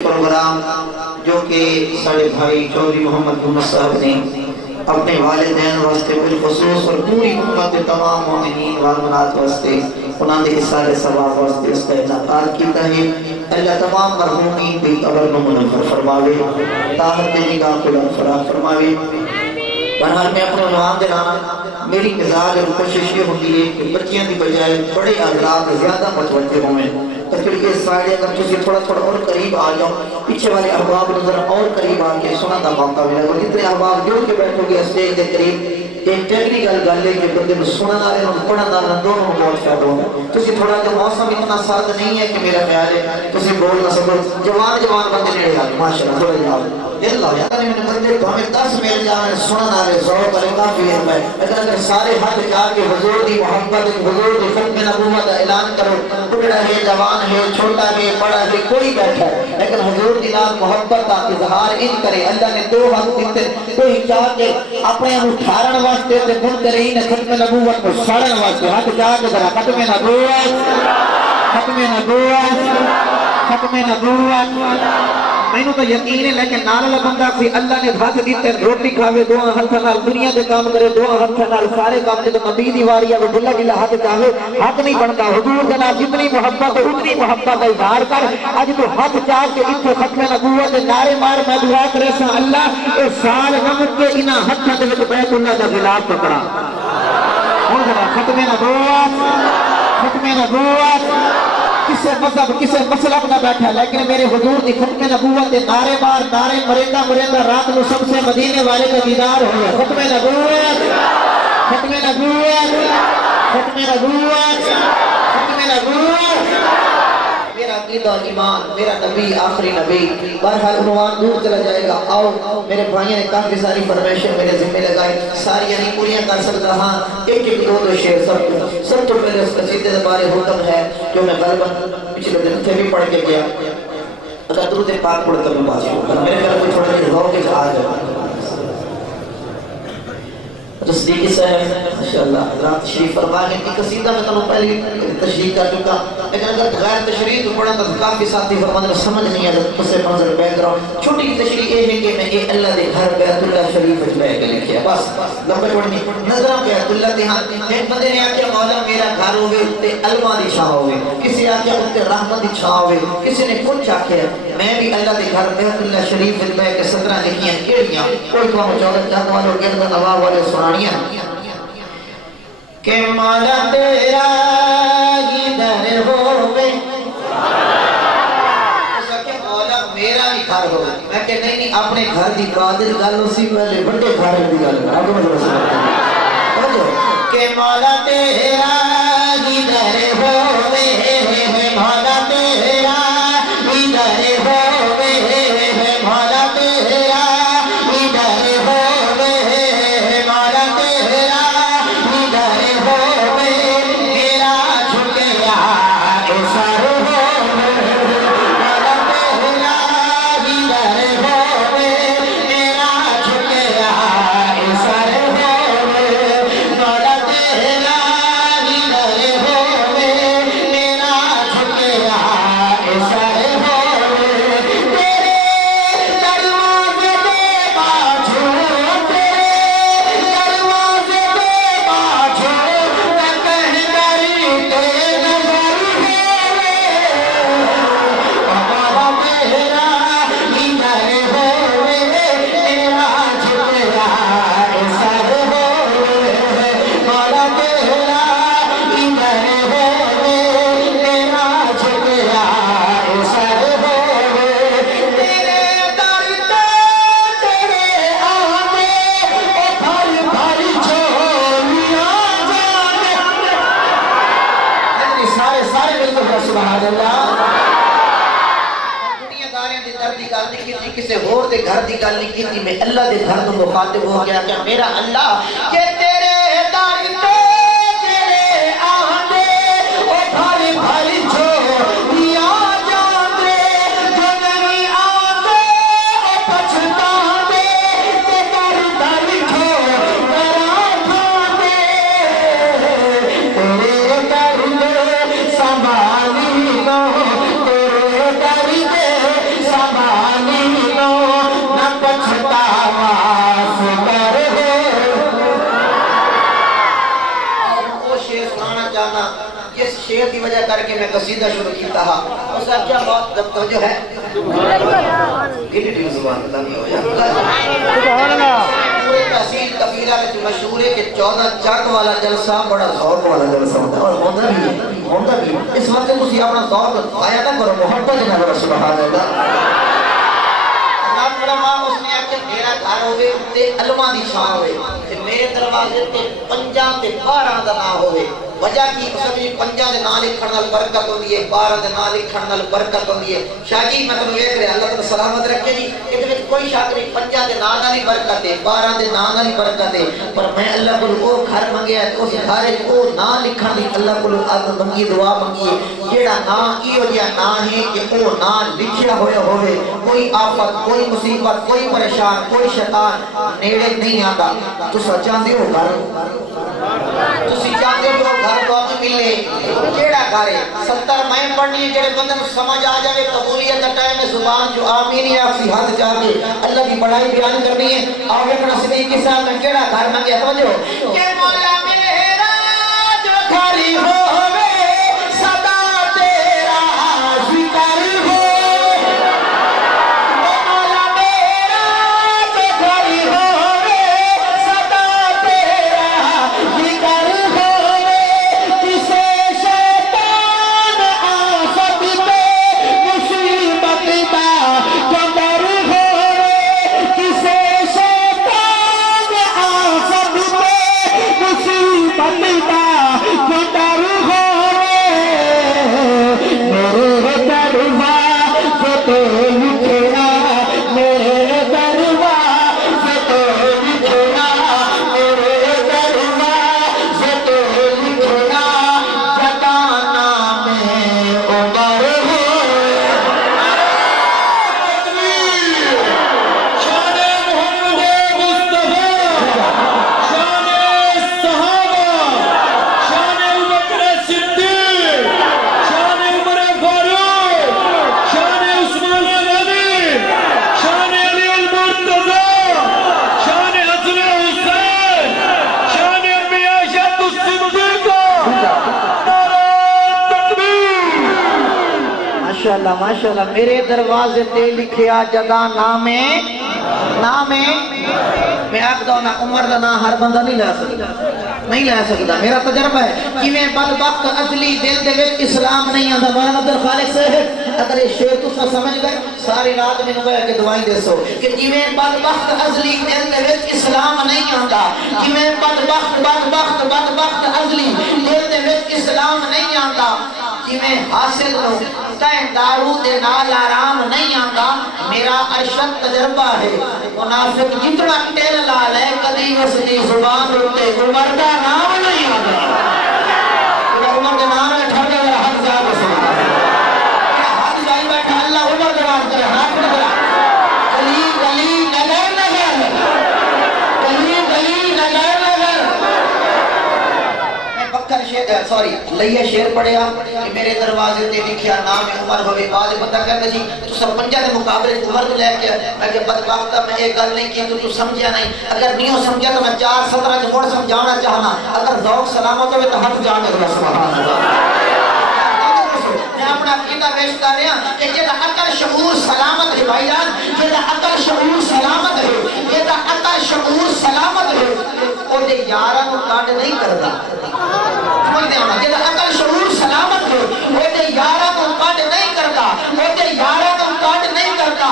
Programme جو کہ سارے بھائی چودھری محمد یونس صاحب نے اپنے والدین واسطے بالخصوص اور پوری امت تمام مومنین والمنات واسطے انہوں نے سارے ثواب واسطے اس کا انعقاد کیتا ہے۔ اللہ تمام مرحومین بھی قبر میں منور فرماوے، طاعت نگاہ کو فراغ فرماوے۔ بہرحال میں اپنے عنوان دے نام میری مزاج اور کوشش یہ ہوتی ہے کہ بچیاں دی بجائے بڑے حضرات زیادہ متوجہ ہوں، تو پھر یہ سائڈ اگر تسی تھوڑا اور قریب آ جاؤ، پیچھے والے احباب نظر اور قریب آ کے سننے کا موقع ملے گا۔ جتنے احباب جڑ کے بیٹھو گے اسٹیج کے قریب، ایک ٹیکنیکل گل ہے کہ بندے کو سننا والے اور پڑھنے والے دونوں بہت فائدہ ہوگا۔ تسی تھوڑا کہ موسم اتنا سرد نہیں ہے کہ میرا خیال ہے تسی بول نہ سکو، جوان بندے نیڑے آ ماشاءاللہ تھوڑے جاؤ دل لا یار میں بندے کو ہمیں 10 مل جائے سننا والے ذوق والے کافی ہے۔ میں اگر سارے ہاتھ جا کے حضور دی محبت حضور دی ختم نبوت کا اعلان کرو، بڑا ہے جوان ہے چھوٹا ہے بڑا ہے کوئی بیٹھا ہے، لیکن حضور دی نال محبت کا اظہار ان کرے۔ اللہ نے 2 ہاتھ دیتے، کوئی چاہ کے اپنے اٹھارن واسطے تے منکرین ختم نبوت کو ساڑن واسطے ہاتھ جا کے ذرا ختم نبوت ختم نبوت ختم نبوت۔ میں تو یقین ہے لیکن نال بندہ کوئی اللہ نے ہاتھ دیتے روٹی کھاوے 2 ہاتھ نال دنیا دے کام کرے 2 ہاتھ نال سارے کام تے نبی دی واری ہے بلا بلا ہاتھ چاہے حق نہیں بنتا۔ حضور کے نال جتنی محبت ہے اتنی محبت کا اظہار کر۔ اج تو ہاتھ چاہ کے اتنے ختم نبوت دے نعرے مار میں دعا کرے سا اللہ اے سال رمض کے انہاں ہاتھاں دے وچ بیت اللہ دا غلاف پکڑا۔ ہن ذرا ختم نبوت ختم نبوت کسے مذہب کسے مسلک نہ بیٹھا، لیکن میرے حضور دی ختم نبوت دے نعرے مار نعرے مریندہ مریندہ رات کو سب سے مدینے والے کا دیدار ہوئے۔ ختم نبوت ختم نبوت ختم نبوت ختم نبوت۔ میرا عقیدہ ایمان میرا نبی آخری نبی۔ بہرحال عنوان دور چلا جائے گا۔ آؤ میرے بھائیوں نے کافی ساری فرمائشیں میرے ذمہ لگائی، ساری یعنی پوریاں کر سکتا ہاں، ایک 2 شعر سب تو پہلے اس قصیدے کے بارے حکم ہے جو میں غالباً پچھلے دن تھے بھی پڑھ کے گیا۔ اگر درود پاک پڑھتا میں بازی ہوگا میرے خیال کو تھوڑا دیر ذوق کے آ جائے۔ تصدیقی صاحب ماشاءاللہ حضرات تشریف فرما ہے کہ قصیدہ میں تمہیں پہلی تشریح کر چکا، لیکن اگر غیر تشریح تو پڑھا تو کافی ساتھی فرمانے سمجھ نہیں آتا پس منظر بیک گراؤنڈ۔ چھوٹی تشریح یہ ہے کہ میں اے اللہ دے گھر بیت اللہ شریف وچ بیٹھ کے لکھیا بس لمبے پڑھنی نظر بیت اللہ دے ہاں۔ ایک بندے نے آکھیا مولا میرا گھر ہوے تے علما دی چھاں ہوے، کسی آکھیا تے رحمت دی چھاں ہوے، کسی نے کچھ آکھیا میں بھی اللہ دے گھر بیت اللہ شریف وچ بیٹھ کے 17 لکھیاں کیڑیاں کوئی تو چاہت چاہت والو گرد نواب والے سنانیاں کہ مولا تیرا ادھر ہوے مولا میرا ہی گھر ہو۔ میں کہ نہیں اپنے گھر دی قادر گل اسی پہلے بڑے گھر دی گل کہ مولا تیرا ادھر ہوے مولا تیرا ادھر ہوے مولا تیرا ادھر ہوے مولا تیرا ادھر ہوے میرا جھکیا سر ہوے مولا تیرا ادھر ہوے میرا جھکیا سر ہوے مولا تیرا ادھر ہوے میرا جھکیا سر ہوے تیرے دروازے پہ باجھو تیرے دروازے پہ باجھو میں کہہ کری تے نظر ہوے مولا تیرا ادھر ہوے میرا جھکیا سر ہوے مولا تیرا ادھر ہوے میرا جھکیا سر ہوے تیرے در تے تیرے آنے او بھر بھر جھولیاں جانے سارے ملتے سبحان اللہ۔ دنیا داریاں دی در دی گل نہیں کیتی، کسے ہور دے گھر دی گل نہیں کیتی، میں اللہ دے گھر تو مخاطب ہو گیا کہ میرا اللہ کہ تیرے در تے تیرے آنے او بھر بھر جھولیاں جانے جو نہیں آتے او پچھتانے تے در در ٹھوکراں کھانے تیرے در دے سنبھالی نو تیرے در دے سنبھالی کر کے میں قصیدہ شروع کیتا ہا اور صاحب کیا موت جب توجہ ہے گلی زبان اللہ نہیں ہو جائے پورے تحصیل کبیرہ میں جو مشہور ہے کہ 14 چک والا جلسہ بڑا ذوق والا جلسہ ہوتا ہے اور ہوتا بھی اس وقت مجھے اپنا ذوق آیا تھا کرو محبت جناب سبحان اللہ علماء اس نے آکے میرا گھر ہوئے تے علماء دی شاہ ہوئے تے میرے دروازے تے 50 تے 12 دا نہ ہوئے وجہ کی سمجھی 50 دے نال لکھن نال برکت ہوندی ہے 12 دے نال لکھن نال برکت ہوندی ہے شاگی مطلب ویکھ رہے اللہ تعالی سلامت رکھے جی کہ تے کوئی شک نہیں 50 دے نال نال برکت ہے 12 دے نال نال برکت ہے پر میں اللہ کو وہ گھر منگیا ہے اس گھر کو نہ لکھن دی اللہ کو عزت منگی دعا منگی جیڑا نا ایو جیا نا ہے کہ او نا لکھیا ہویا ہوے کوئی آفت کوئی مصیبت کوئی پریشان کوئی شیطان نیڑے نہیں آتا تو چاہتے ہو گھر تسی چاہتے ہو گھر تو آپ ملے کیڑا گھر ہے 70 میں پڑھنی ہے جڑے بندے سمجھ آ جائے قبولیت کا ٹائم ہے زبان جو آمین یا سی ہاتھ چاہ کے اللہ کی بڑائی بیان کرنی ہے آگے اپنا صدیق کے ساتھ میں کیڑا گھر مانگے توجہ کہ مولا میرا جو گھر ہوے صدا تیرا ذکر ہو ماشاءاللہ میرے دروازے تے لکھیا جگہ نامے میں آپ دو نا عمر دا نا ہر بندہ نہیں لے سکتا میرا تجربہ ہے کہ میں بدبخت اصلی دل دے وچ اسلام نہیں آندا مولانا عبد الخالق صاحب اگر یہ شعر تساں سمجھ گئے ساری رات میں بیٹھ کے دعائیں دسو کہ جویں بدبخت اصلی دل دے وچ اسلام نہیں آندا کہ میں بدبخت اصلی دل دے وچ اسلام نہیں آندا کہ میں حاصل نو تین دارو دے نال آرام نہیں آندا میرا ارشد تجربہ ہے منافق جتنا ٹیل لا لے کدی اس دی زبان ہوتے عمر دا نام نہیں آندا عمر دا نام ہے ٹھڑ گیا حد جا بسو حد جائی بیٹھا اللہ عمر دا نام کرے ہاتھ نگرہ گلی نگر سوری لئیے شیر پڑھیا کہ میرے دروازے تے لکھیا نام عمر ہوئے بعد بندہ کہتا جی تو سب پنجہ دے مقابلے عمر کو لے کے میں کہ بدبختہ میں ایک گل نہیں کی تو سمجھیا نہیں اگر نہیں ہو سمجھیا تو میں 4-17 جو موڑ سمجھانا چاہنا اگر ذوق سلامت ہوئے تو ہاتھ جانے اللہ سبحانہ میں اپنا عقیدہ پیش کر رہا کہ جیدہ عقل شعور سلامت ہے بھائی جان جیدہ عقل شعور سلامت ہے جیدہ عقل شعور سلامت ہے وہ دے یارہ کو کاٹ نہیں کرتا جیدہ عقل شعور سلامت ہے وہ دے یارہ کو کاٹ نہیں کرتا وہ دے یارہ کو کاٹ نہیں کرتا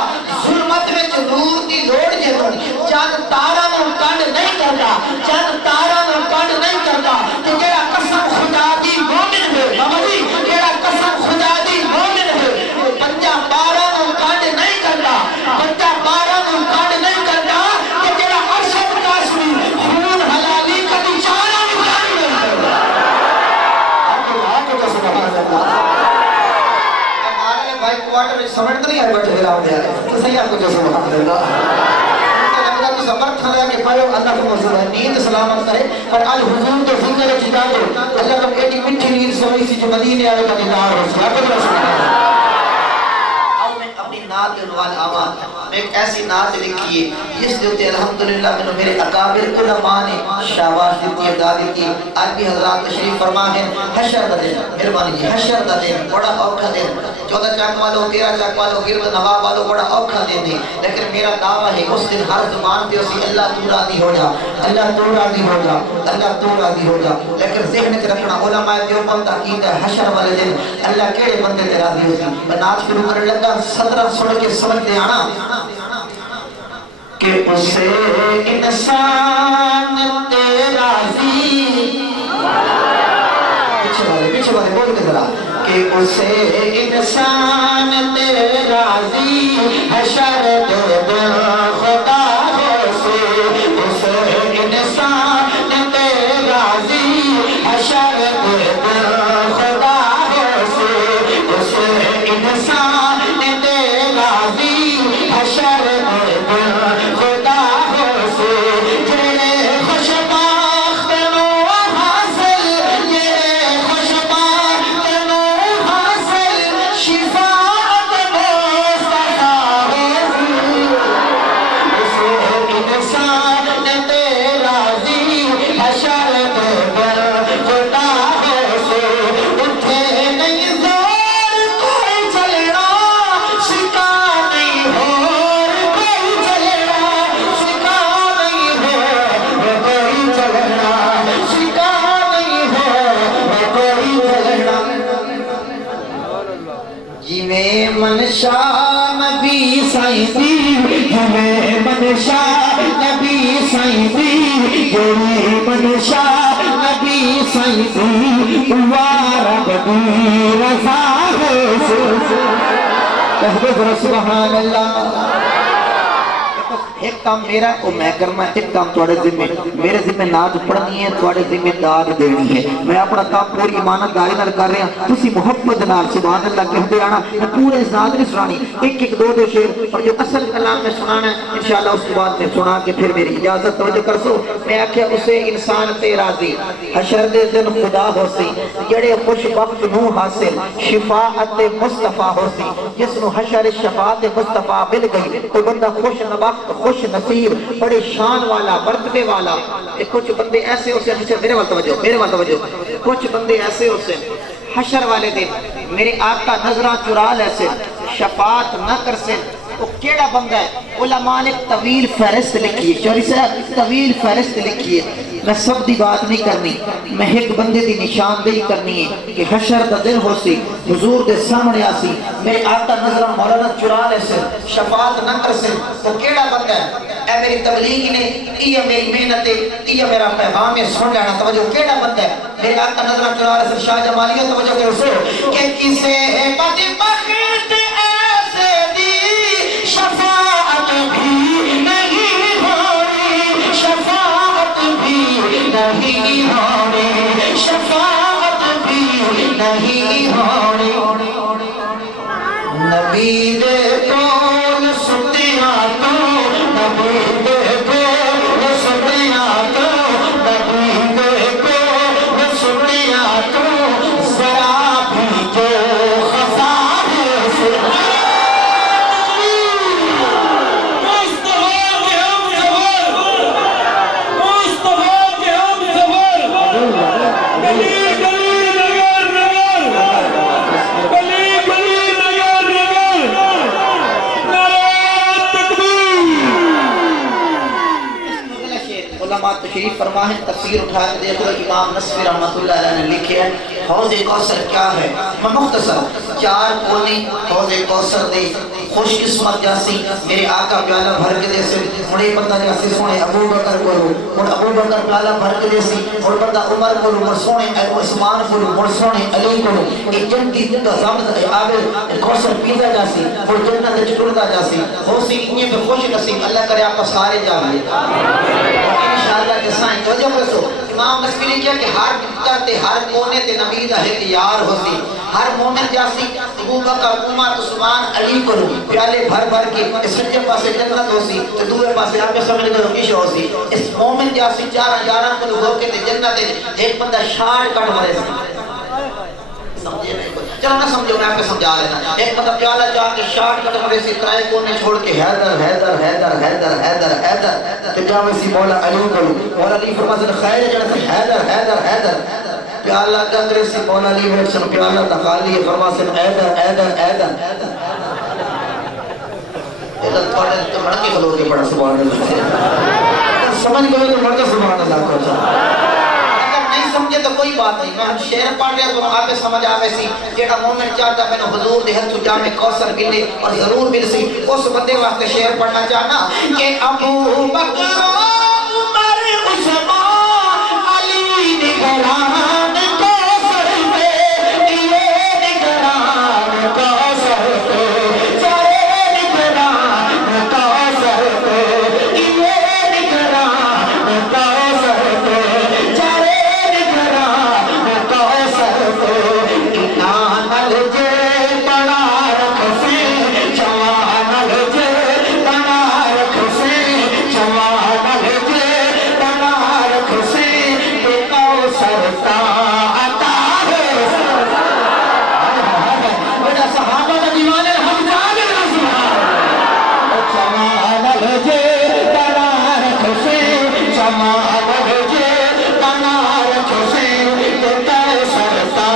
ظلمت میں جو نور دی لوڑ جیدوں چاند تارہ کو کاٹ نہیں کرتا چاند تارہ کو کاٹ نہیں کرتا کہ جیدہ قسم خدا دی مومن ہے ممدی جیدہ قسم خدا دی مومن ہے بچہ 12 کو کاٹ نہیں کرتا بچہ 12 کو کاٹ نہیں کرتا کہ جیدہ ارشد کاسمی خون حلالی کا بیچارہ مکان نہیں کرتا آنکھوں کا سبحان اللہ ہمارے بھائی کوارٹر میں سمجھتا نہیں ہے بیٹھے گراؤں دیا ہے تو صحیح آپ کو جو سبحان اللہ زبر کھانا کہ پائے اللہ کو مزور ہے نیند سلامت کرے اور الحضور تو فکر جدا دے اللہ کو ایڈی مٹھی نیند سوئی سی جو مدینے آئے کا دیدار ہو سکتا ہے اب میں اپنی نات نعت عنوان آواز میں ایک ایسی نعت لکھی ہے جس دیتے الحمدللہ میں میرے اکابر علماء نے شاباش دیتی ہے دا دیتی ہے آج بھی حضرات تشریف فرما ہے حشر دا دن مہربانی جی حشر دا دن بڑا اوکھا دن 14 چاک والوں 13 چاک والوں گرد نواب والوں بڑا اوکھا دن ہے لیکن میرا دعویٰ ہے اس دن ہر زبان پہ اسی اللہ تو راضی ہو جا اللہ تو راضی ہو جا اللہ تو راضی ہو جا لیکن ذہن کے رکھنا علماء دیوبند عقید ہے حشر والے دن اللہ کیڑے بندے تے راضی ہو جا میں ناچ شروع کرنے لگا صدرہ سن کے سمجھتے آنا کہ اسے انسان تے راضی پیچھے والے بول کے ذرا کہ اسے انسان تے راضی حشر دے دن خدا ہے اسے انسان تے راضی حشر دے دن خدا ہے اسے انسان تے راضی حشر دے دن خدا ہے جڑے خوشبخت نو حاصل یہ خوشبخت نو حاصل شفاعت مصطفیٰ اسے انسان تے راضی حشر دے دن خدا ہے اٹھے نہیں زور کوئی چلنا سکا نہیں ہور کوئی چلنا سکا نہیں ہور کوئی چلنا سکا نہیں ہور کوئی چلنا جی میں منشا نبی سائیں دی میں منشا نبی سائیں دی گوری منشا نبی سائیں دی وارب دی رضا ہے سبحان اللہ ایک کام میرا کو میں کرنا ایک کام توڑے ذمہ میرے ذمہ ناد پڑھنی ہے توڑے ذمہ داد دینی ہے میں اپنا کام پوری ایمانت داری نال کر رہا ہوں تسی محبت نال سبحان اللہ کہتے آنا میں پورے ذات نہیں سنانی ایک دو شعر اور جو اصل کلام میں سنانا ہے انشاءاللہ اس کے بعد میں سنا کے پھر میری اجازت توجہ کر سو میں آکھیا اسے انسان تے راضی حشر دے دن خدا ہو سی جڑے خوش بخت نو حاصل شفاعت مصطفیٰ ہو سی جس نو حشر شفاعت مصطفیٰ مل گئی کوئی بندہ خوش نبخت خوش نصیب بڑے شان والا مرتبے والا کچھ بندے ایسے ہو سے میرے وال توجہ کچھ بندے ایسے ہو سے حشر والے دن میرے آقا نظرہ چرا لے سے شفاعت نہ کر سے وہ کیڑا بندہ ہے علماء نے طویل فہرست لکھی ہے چوری صاحب طویل فہرست لکھی ہے میں سب دی بات نہیں کرنی میں ایک بندے دی نشاندہی کرنی ہے کہ حشر دا دن ہو سی حضور دے سامنے آسی میرے آقا نظرہ مولانا چرا لے سے شفاعت نہ کر سے وہ کیڑا بندہ ہے اے میری تبلیغی نے یہ میری محنت یہ میرا پیغام ہے سن لینا توجہ کیڑا بندہ ہے میرے آقا نظرہ چرا لے سے شاہ جمالیہ توجہ کے اسے کہ کسے بدبخت ایسے دی شفاعت بھی نہیں ہو رہی شفاعت بھی نہیں ہو رہی شفاعت بھی نہیں ہو رہی نبی دے کول ستیا تو نبی دے کول ستیا تو نبی دے کول ستیا تو ذرا بھی جو خفا ہے تشریف فرما ہے تفسیر اٹھا کے دیکھ لو امام نصفی رحمت اللہ علیہ نے لکھے ہیں حوض کوثر کیا ہے میں مختصر 4 کونے حوض کوثر دے خوش قسمت جاسی میرے آقا پیالہ بھر کے دے سے مڑے بندہ جاسی سونے ابو بکر کو مڑ ابو بکر پیالہ بھر کے دے سی مڑ بندہ عمر کو مڑ سونے عثمان کو مڑ سونے علی کو ایک جنتی کا زمد آبر کوثر پیتا جاسی مڑ جنت چکردہ جاسی ہو سی انہیں پہ خوش نصیب اللہ کرے آپ سارے جا لے انشاءاللہ کے سائن توجہ کرسو امام نصفی نے کیا کہ ہر نقطہ تے ہر کونے تے نبی دا ایک یار ہوسی ہر مومن جاسی ابو بکر عمر عثمان علی کو پیالے بھر بھر کے سجے پاسے جنت ہوسی تو دوسرے پاسے آپ سمجھ لو کیش ہوسی اس مومن جاسی 4 11 کو ہو کے تے جنت ایک بندہ شان کٹ مرے سی سمجھے نہیں کوئی؟ چلو نہ سمجھو، میں آپ کو سمجھا لینا. ایک مطلب پیالہ چاہ کے شارٹ کٹ میں سے کرائے کونے چھوڑ کے حیدر حیدر حیدر حیدر حیدر حیدر تے جا میں سی مولا علی کو مولا علی فرماتے خیر جڑا سی حیدر حیدر حیدر پیالہ گندرے سی مولا علی ویسن پیالہ تخالی فرماتے حیدر حیدر حیدر ادھر تھوڑے تو مڑکی کھلو کے بڑا سبحان اللہ سمجھ گئے تو مڑکا سبحان اللہ کو اگر نہیں سمجھے تو کوئی بات نہیں. میں شعر پڑھ رہا تو آپ سمجھ آوے سی جیڑا مومن چاہتا میں نے حضور دے ہتھ جامع کوثر ملے اور ضرور مل سی اس بندے واسطے شعر پڑھنا چاہنا کہ ابو بکر عمر عثمان علی نگران کوثر پہ یہ نگران کوثر پہ سارے نگران کوثر پہ یہ نگران کوثر پہ سارے نگران کوثر پہ انان الجے بڑا رکھ سے جوان الجے بڑا رکھ سے جوان الجے بڑا رکھ سے کہ کوثر کا عطا ہے. میرا صحابہ کا دیوانے ہم جاگے جوان الجے بڑا رکھ سے جوان الجے بڑا رکھ سے کہ کوثر کا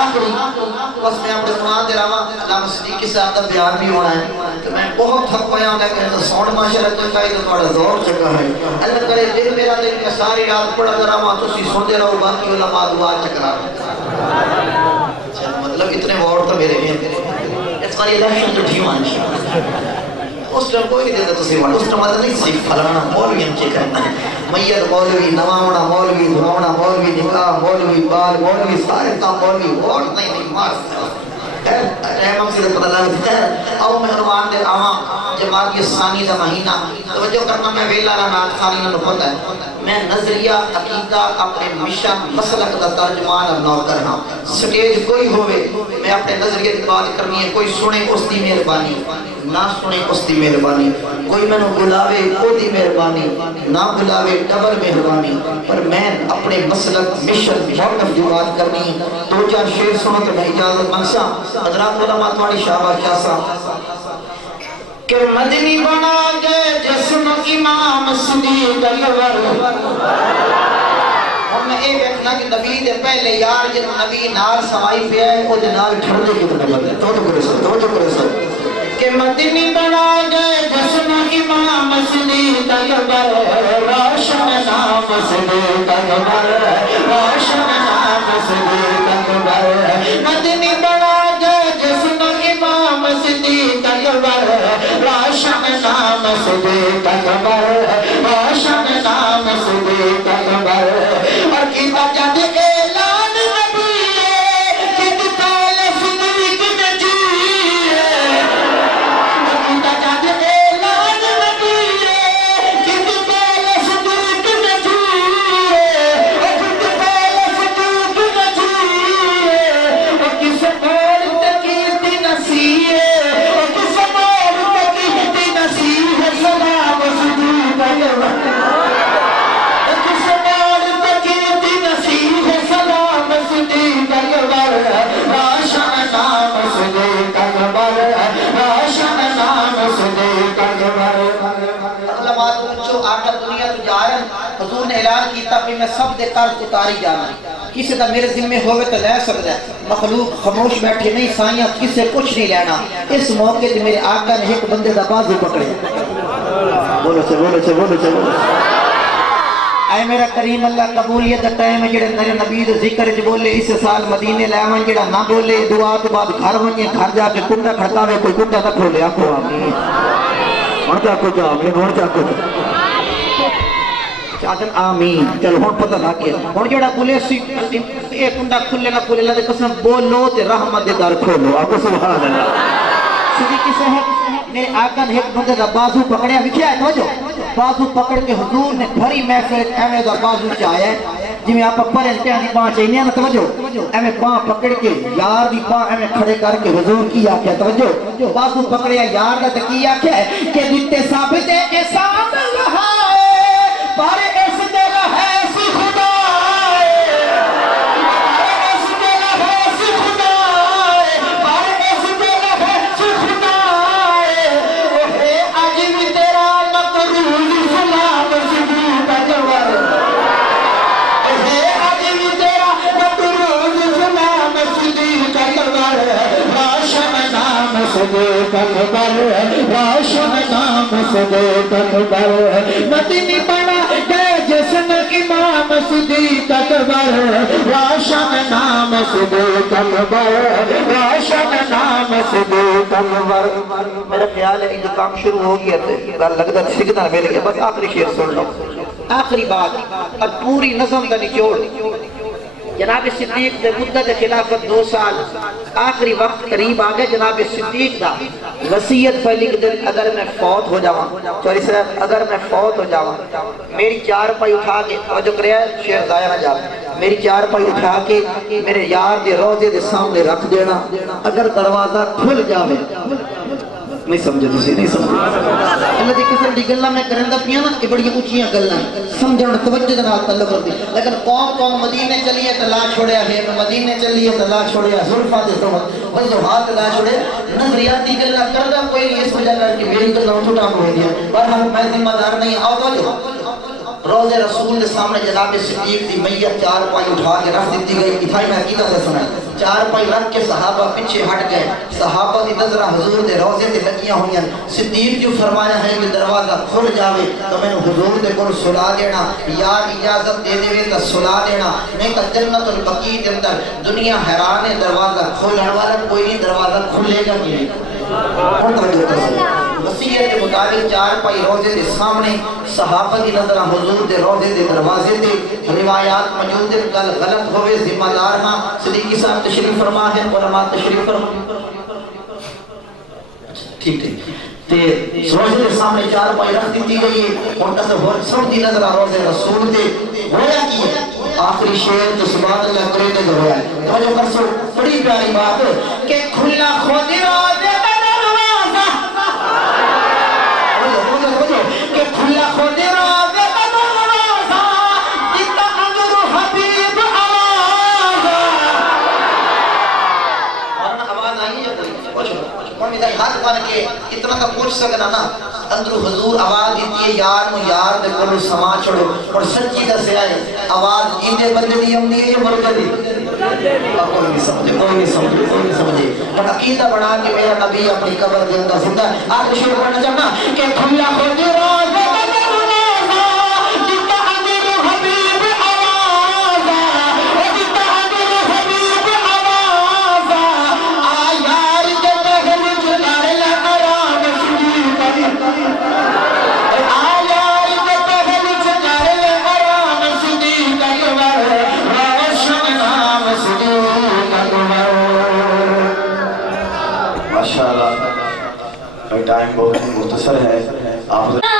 آخری بس میں اپنے قرآن دے رہا علامہ صدیقی صاحب کا بیان بھی ہونا ہے کہ میں بہت تھک پایا ہوں لیکن تو سون معاشرت تو چاہیے تو تھوڑا زور چکا ہے. اللہ کرے دل میرا دل میں ساری رات پڑھا کر رہا تو اسی سوندے رہو باقی علماء دعا چکرا مطلب اتنے وارڈ تو میرے ہیں اس کا یہ لحشن تو ٹھیوان اس ٹائم کوئی نہیں دیتا تو سیوان اس ٹائم نہیں صرف پھلانا مولوی ہم چیک کرنا ہے میت مولوی نواونا مولوی دھواونا مولوی نکاح مولوی بال مولوی سارے تا مولوی وارڈ نہیں مار رحمم سے پتہ لگتا ہے. او میں عنوان دے آواں جماعت یہ ثانی دا مہینہ توجہ کرنا میں ویلا رہا نات خانی نہ پتہ ہے میں نظریہ عقیدہ اپنے مشن مسلک دا ترجمان اور نوکر ہاں. سٹیج کوئی ہوئے میں اپنے نظریے کی بات کرنی ہے کوئی سنے اس دی مہربانی نہ سنے اس دی مہربانی کوئی میں بلاوے او دی مہربانی نہ بلاوے ڈبل مہربانی پر میں اپنے مسلک مشن موقف کی بات کرنی دو چار شعر سنو تو میں اجازت منگسا حضرات علماء تمہاری شاباش کیسا کہ مدنی بنا گئے جسم امام صدیق اکبر ہم اے بیٹھنا کہ نبی دے پہلے یار جن نبی نال سوائی پہ ہے او دے نال چھوڑے کتنے بدلے تو کرے سر کہ مدنی بنا گئے جسم امام صدیق اکبر روشن نام صدیق اکبر روشن نام صدیق اکبر مدنی بنا گئے جسم امام صدیق اکبر روشن نام صدیق اکبر روشن نام صدیق اکبر اور کیتا جد اعلان نبی کت پہلے صدیق نجی اور کیتا جد اعلان نبی کت پہلے صدیق نجی اور کت پہلے صدیق نجی اور کس مول تکیتی نسیے اور کس مول تکیتی نسیے سلام صدیق اکبر حضور نے اعلان کیتا کہ میں سب دے قرض اتاری جانا کسی دا میرے ذمہ ہوئے تو لے سکتا ہے مخلوق خاموش بیٹھے نہیں سائیاں کسے کچھ نہیں لینا اس موقع تے میرے آقا نے ایک بندے دا بازو پکڑے بولو اے میرا کریم اللہ قبولیت ٹائم جڑے میرے نبی دے ذکر وچ بولے اس سال مدینے لے آون جڑا نہ بولے دعا تو بعد گھر ونجے گھر جا کے کنڈا کھڑکاوے کوئی کنڈا نہ کھولے آکھو آمین ہن کیا کچھ آمین ہن کیا کچھ چاہتن آمین چلو ہون پتہ نہ کیا ہون جوڑا بولے سی ایک کنڈا کھلے نہ کھلے اللہ دے قسم بولو تے رحمت دے در کھولو آپ کو سبحان اللہ صدیقی صاحب میرے آقا نے ایک بندے دا بازو پکڑیا وکھیا ہے توجہ بازو پکڑ کے حضور نے بھری محفل ایویں دا بازو چاہیا ہے جی میں آپ پرن پہ دی پاں چاہیے نا توجہ ایویں پاں پکڑ کے یار دی پاں ایویں کھڑے کر کے حضور کی آکھیا توجہ بازو پکڑیا یار دا تے کی آکھیا ہے کہ دیتے ثابت ہے کہ ساتھ رہا ہے پر اس دل ہے سی خدا ہے اس دل ہے سی صدیق اکبر روشن نام صدیق اکبر مدنی بنا گئے جسم امام صدیق اکبر روشن نام صدیق اکبر روشن نام صدیق اکبر. میرا خیال ہے یہ کام شروع ہو گیا تھا لگتا سگنل مل گیا بس آخری شعر سن لو آخری بات اور پوری نظم کا نچوڑ جناب صدیق دے مدت خلافت 2 سال آخری وقت قریب آگئے جناب صدیق دا وصیت پہ لکھ دن اگر میں فوت ہو جاواں چوری صاحب اگر میں فوت ہو جاواں میری 4 پائی اٹھا کے توجہ کرے شعر ضائع نہ جا میری 4 پائی اٹھا کے میرے یار دے روضے دے سامنے رکھ دینا اگر دروازہ کھل جاوے نہیں سمجھے تسی نہیں سمجھے اللہ دی قسم دی گلاں میں کرندا پیاں نا یہ بڑی اونچیاں گلاں سمجھن توجہ دے نال تعلق رکھدی لیکن قوم مدینے چلیے تے لا چھوڑیا ہے مدینے چلیے تے لا چھوڑیا زلفاں دے سمجھ بس جو ہاتھ لا چھوڑے نظریاتی گلاں کردا کوئی نہیں اس وجہ کر کے میری گلاں ٹوٹا ہو گیا پر میں ذمہ دار نہیں آؤ تو روضے رسول کے سامنے جناب صدیق دی میت 4 پائی اٹھا کے رکھ دیتی گئی اتھائی میں عقیدہ سے سنائیں 4 پائی رکھ کے صحابہ پیچھے ہٹ گئے صحابہ دی نظرہ حضور دے روضے دے لگیاں ہوئیں صدیق جو فرمایا ہے کہ دروازہ کھل جاوے تو میں نے حضور دے کول سلا دینا یا اجازت دے دے تو سلا دینا نہیں تو جنت البقیع کے اندر دنیا حیران ہے دروازہ کھولنے والا کوئی نہیں دروازہ کھلے گا کہ نہیں وصیت کے مطابق 4 پائی روضے دے سامنے صحابہ کی نظرہ حضور دے روضے دے دروازے دے روایات موجود دے کل غلط ہوئے ذمہ دار ہاں صدیقی صاحب تشریف فرما ہے علماء تشریف فرما ٹھیک تے روضے دے سامنے 4 پائی رکھ دیتی گئی ان کا سب دی نظرہ روضے رسول دے ہویا کی ہے آخری شعر تو سبحان اللہ کرے دے ہویا ہے توجہ کر سو بڑی پیاری بات کہ کھلا خود روضے کہ کھلا خود روضے کا دروازہ جتا حضر حبیب آوازہ اور آواز آئی ہے کوئی میدائی ہاتھ بن کے اتنا کا پوچھ سکنا نا اندر حضور آواز دیتی ہے یار نو یار دے کلو سما چھوڑو اور سچی دا سے آئے آواز اندے بندے دی امنی ہے مرکہ دی کوئی نہیں سمجھے کوئی نہیں سمجھے کوئی نہیں سمجھے پر عقیدہ بنا کے میرا نبی اپنی قبر کے اندر زندہ آخر شروع کرنا چاہنا کہ کھلا خود روضے کا دروازہ جتا حضر حبیب آوازہ جتا حضر حبیب آوازہ آ یار جب ہم جلال لگرام صدیق آ یار جب ہم جلال لگرام صدیق اکبر روشن نام صدیق اکبر ماشاءاللہ ٹائم بہت مختصر ہے آپ